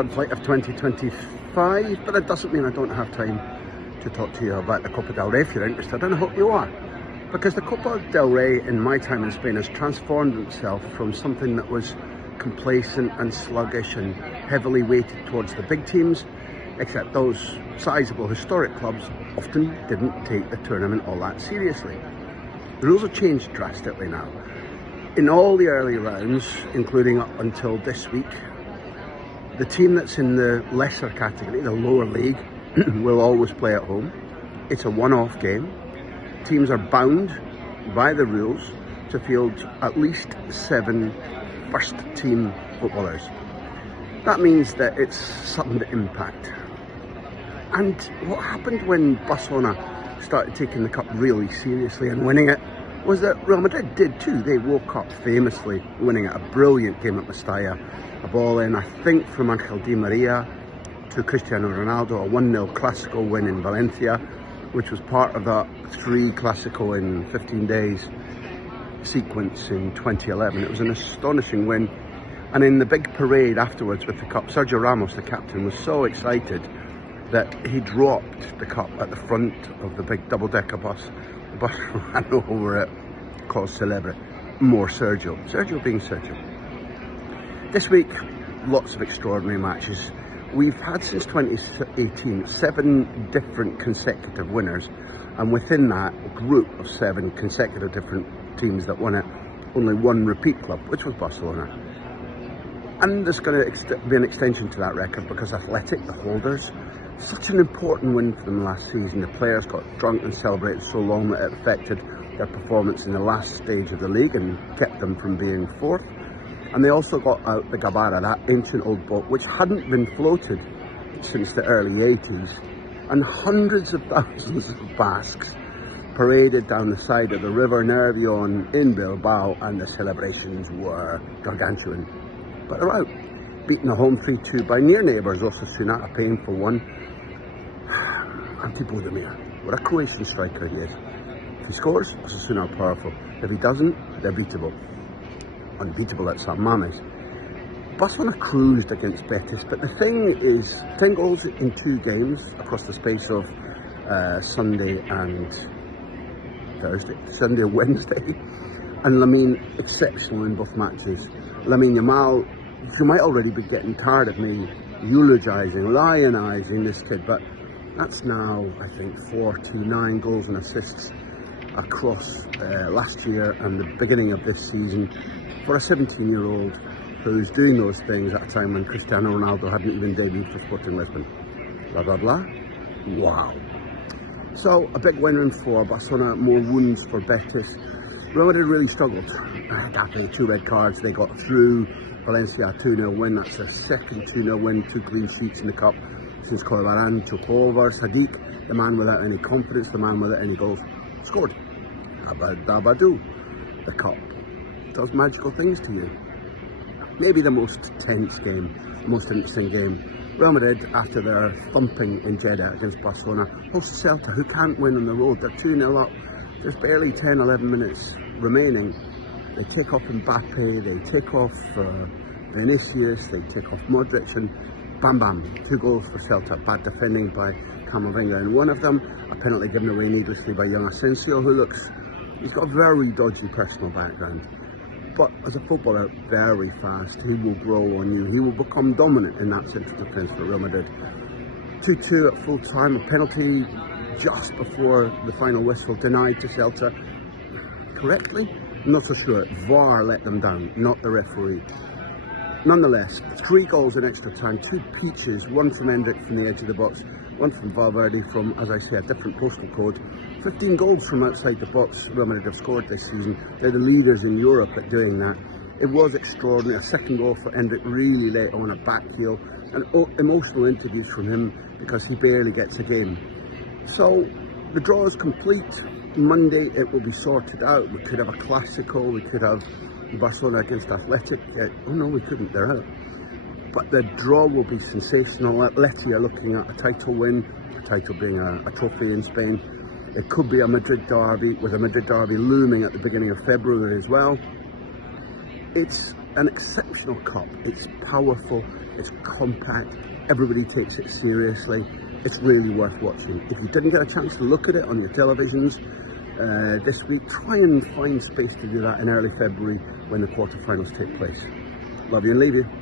third flight of 2025, but it doesn't mean I don't have time to talk to you about the Copa del Rey if you're interested, and I hope you are. Because the Copa del Rey in my time in Spain has transformed itself from something that was complacent and sluggish and heavily weighted towards the big teams, except those sizable historic clubs often didn't take the tournament all that seriously. The rules have changed drastically now. In all the early rounds, including up until this week, the team that's in the lesser category, the lower league, will always play at home. It's a one-off game. Teams are bound by the rules to field at least 7 first-team footballers. That means that it's sudden impact. And what happened when Barcelona started taking the cup really seriously and winning it was that Real Madrid did too. They woke up famously winning it. A brilliant game at Mestalla. A ball in, I think, from Angel Di Maria to Cristiano Ronaldo. A 1-0 Clásico win in Valencia, which was part of that 3 Clásico in 15 days sequence in 2011. It was an astonishing win. And in the big parade afterwards with the cup, Sergio Ramos, the captain, was so excited that he dropped the cup at the front of the big double-decker bus. The bus ran over it, caused celebrity. More Sergio. Sergio being Sergio. This week, lots of extraordinary matches. We've had since 2018 7 different consecutive winners, and within that group of 7 consecutive different teams that won it, only one repeat club, which was Barcelona. And there's going to be an extension to that record because Athletic, the holders, such an important win for them last season. The players got drunk and celebrated so long that it affected their performance in the last stage of the league and kept them from being 4th. And they also got out the Gabara, that ancient old boat which hadn't been floated since the early 80s. And hundreds of thousands of Basques paraded down the side of the River Nervion in Bilbao, and the celebrations were gargantuan. But they're out, beaten at home 3-2 by near neighbours Osasuna, a painful one. Ante Budimir, what a Croatian striker he is. If he scores, Osasuna are powerful. If he doesn't, they're beatable. Unbeatable at San Mamés. Barcelona cruised against Betis, but the thing is, 10 goals in 2 games across the space of Sunday and Wednesday, and Lamine exceptional in both matches. Lamine Yamal, you might already be getting tired of me eulogising, lionising this kid, but that's now, I think, 49 goals and assists across last year and the beginning of this season for a 17-year-old who's doing those things at a time when Cristiano Ronaldo hadn't even debuted for Sporting Lisbon. Blah, blah, blah. Wow. So, a big win for Barcelona, more wounds for Betis. Real Madrid really struggled. After 2 red cards, they got through. Valencia, a 2-0 win. That's their second 2-0 win, 2 clean sheets in the cup since Corvaran took over. Sadiq, the man without any confidence, the man without any goals, scored. Dabadoo. The cup does magical things to you. Maybe the most tense game, most interesting game. Real Madrid, after their thumping in Jeddah against Barcelona, hosts Celta, who can't win on the road. They're 2-0 up. There's barely 10-11 minutes remaining. They take off Mbappe, they take off Vinicius, they take off Modric, and bam bam, 2 goals for Celta. Bad defending by Camavinga in one of them, a penalty given away needlessly by young Asensio, who he's got a very dodgy personal background. But as a footballer, very fast. He will grow on you. He will become dominant in that central defence for Real Madrid. 2-2 at full time, a penalty just before the final whistle denied to Celta. Correctly? I'm not so sure. VAR let them down, not the referee. Nonetheless, 3 goals in extra time, 2 peaches, one from Endrick from the edge of the box, one from Valverde from, as I say, a different postal code. 15 goals from outside the box Real Madrid have scored this season. They're the leaders in Europe at doing that. It was extraordinary. A second goal for Endrick really late on, a back heel, and emotional interviews from him because he barely gets a game. So the draw is complete. Monday it will be sorted out. We could have a Clásico, we could have Barcelona against Athletic. Oh no, we couldn't, they're out. But the draw will be sensational. Atleti are looking at a title win, a title being a trophy in Spain. It could be a Madrid derby, with a Madrid derby looming at the beginning of February as well. It's an exceptional cup. It's powerful, it's compact, everybody takes it seriously. It's really worth watching. If you didn't get a chance to look at it on your televisions this week, try and find space to do that in early February when the quarterfinals take place. Love you and leave you.